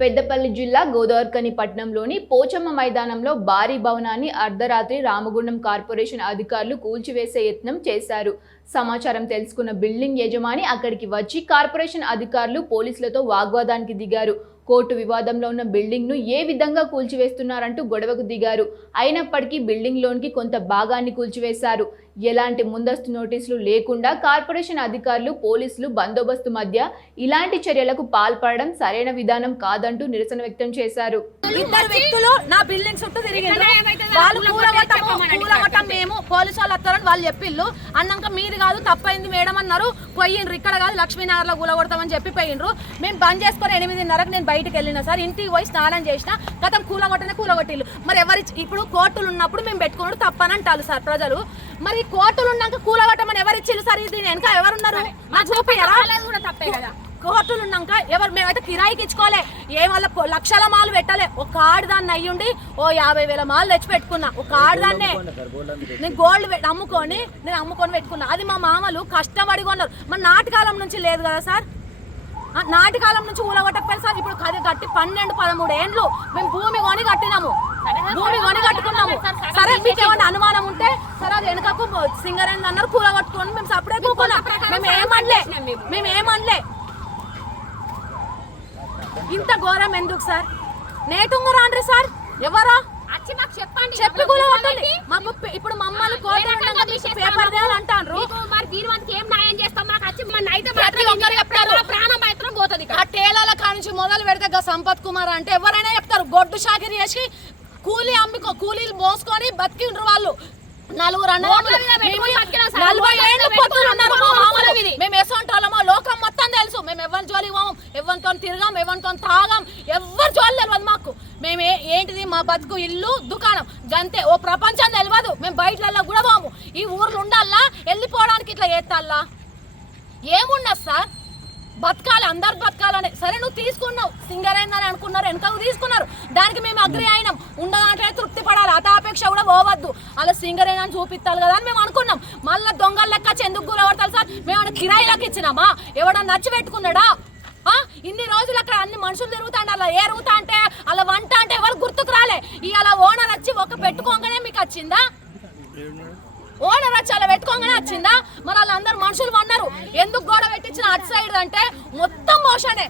పెద్దపల్లి జిల్లా గోదావరిఖని పట్టణంలోని పోచమ్మ మైదానంలో భారీ భవనాన్ని అర్ధరాత్రి రామగుండం కార్పొరేషన్ అధికారులు కూల్చివేసే యత్నం చేశారు. సమాచారం తెలుసుకున్న బిల్డింగ్ యజమాని అక్కడికి వచ్చి కార్పొరేషన్ అధికారులు పోలీసులతో వాగ్వాదానికి దిగారు. కోర్టు వివాదంలో ఉన్న బిల్డింగ్ను ఏ విధంగా కూల్చివేస్తున్నారంటూ గొడవకు దిగారు. అయినప్పటికీ బిల్డింగ్లోనికి కొంత భాగాన్ని కూల్చివేశారు. ఎలాంటి ముందస్తు నోటీసులు లేకుండా కార్పొరేషన్ అధికారులు పోలీసులు బందోబస్తు మధ్య ఇలాంటి చర్యలకు పాల్పడడం సరైన విధానం కాదంటూ నిరసన వ్యక్తం చేశారు. ఇద్దరు వ్యక్తులు నా బిల్డింగ్ చుట్టూ తిరిగిండ్రు. వాళ్ళు కూలగొట్టం మేము పోలీసు వాళ్ళు వస్తారని వాళ్ళు చెప్పిళ్ళు. అన్నాక మీది కాదు తప్పైంది మేడం అన్నారు. పోయిండ్రు. ఇక్కడ కాదు లక్ష్మీనగర్ లో కూలగొడతామని చెప్పి పోయిండ్రు. మేము బంద్ చేసుకొని 8:30కి నేను బయటకు వెళ్ళినా సార్. ఇంటికి పోయి స్నానం చేసిన గతం కూలగొట్టిల్లు. మరి ఎవరి ఇప్పుడు కోర్టులు ఉన్నప్పుడు మేము పెట్టుకున్నాడు తప్పని అంటారు సార్ ప్రజలు. మరి కోర్టులు ఉన్నాక కూలగొట్టమని ఎవరిచ్చిల్లు సార్? దీని వెనక ఎవరున్నారు? కోర్టులు ఉన్నాక ఎవరు? మేమైతే కిరాయికి ఇచ్చుకోలే. ఏ వాళ్ళ లక్షల మాలు పెట్టలే. ఒక ఆడదాన్ని అయ్యుండి 50,000 మాలు తెచ్చి పెట్టుకున్నా. ఒక ఆడదాన్నే నేను గోల్డ్ అమ్ముకొని పెట్టుకున్నా. అది మా మామలు కష్టపడి కొన్నారు. మరి నాటికాలం నుంచి లేదు కదా సార్. నాటికాలం నుంచి ఊలగొట్టకపోయింది సార్. ఇప్పుడు కట్టి 12-13 ఏండ్లు మేము భూమి కొని కట్టినాము. కట్టుకున్నాము. సరే మీకు ఏమన్నా అనుమానం ఉంటే సరే అది వెనకకు సింగరేంద్ర అన్నారు కూలగొట్టుకొని మేము సపరేట్ కూకున్నాం. మేము ఏమనలే. ఇంత ఘోరం ఎందుకు సార్? నేటుంగా రాండ్రి సార్. ఎవరో చెప్పి కూలగొట్టండి. మాకు ఇప్పుడు మమ్మల్ని పేపర్ అంటారు. ఆ టేలాల కానించి మొదలు పెడితే సంపత్ కుమార్ అంటే ఎవరైనా చెప్తారు. గొడ్డు షాకిరి చేసి కూలీలు మోసుకొని బతికిండ్రు వాళ్ళు. 4 మేము ఎసంటోళ్ళమో లోకం మొత్తం తెలుసు. మేము ఎవరి జోలికి పోము, ఎవరితో తిరగం, ఎవరితో తాగం, ఎవరి జోలి తెలియదు మాకు. మేము ఏంటిది మా బతుకు ఇల్లు దుకాణం గంతే. ఓ ప్రపంచం తెలియదు. మేము బయటలలో కూడా పోము. ఈ ఊర్లు ఉండాలా వెళ్ళిపోవడానికి ఇట్లా చేస్తాలా? ఏమున్నది సార్? బతకాలి, అందరు బతకాలని. సరే నువ్వు తీసుకున్నావు సింగరేందని అనుకున్నారు, వెనకకు తీసుకున్నారు. దానికి మేము అగ్రి అయినాం. ఉండదంటే తృప్తి పడాలి. అతాపేక్ష కూడా పోవద్దు. అలా సింగరేనని చూపిస్తాను కదా అని మేము అనుకున్నాం. మళ్ళీ దొంగల లెక్క ఎందుకు కూలగొడతారు సార్? మేము కిరాయిలకు ఇచ్చినామా? ఎవడన్నా నచ్చి పెట్టుకున్నాడా? ఇన్ని రోజులు అక్కడ అన్ని మనుషులు తిరుగుతాండి. అలా ఏరుగుతా అంటే అలా వంట అంటే ఎవరు గుర్తుకు రాలే. అలా ఓనర్ వచ్చి ఒక పెట్టుకోగానే మీకు వచ్చిందా? ఓనర్ వచ్చి అలా పెట్టుకోగానే వచ్చిందా? మరి వాళ్ళందరూ మనుషులు అన్నారు. ఎందుకు గోడ పెట్టించిన అటు సైడ్ అంటే మొత్తం మోషనే.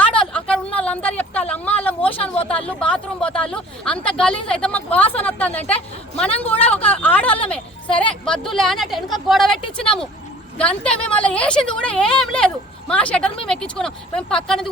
ఆడోళ్ళు అక్కడ ఉన్న వాళ్ళందరూ చెప్తారు అమ్మ వాళ్ళ మోషన్ పోతాళ్ళు, బాత్రూమ్ పోతాళ్ళు. అంత గలీజ్ అయితే మాకు వాసన వస్తుందంటే మనం కూడా ఒక ఆడోళ్ళమే. సరే వద్దులే అన్నట్టు వెనుక గోడ పెట్టించినాము గంతే. మేము అలా వేసింది కూడా ఏం లేదు. మా షటర్ మేము ఎక్కించుకున్నాం. మేము పక్కనది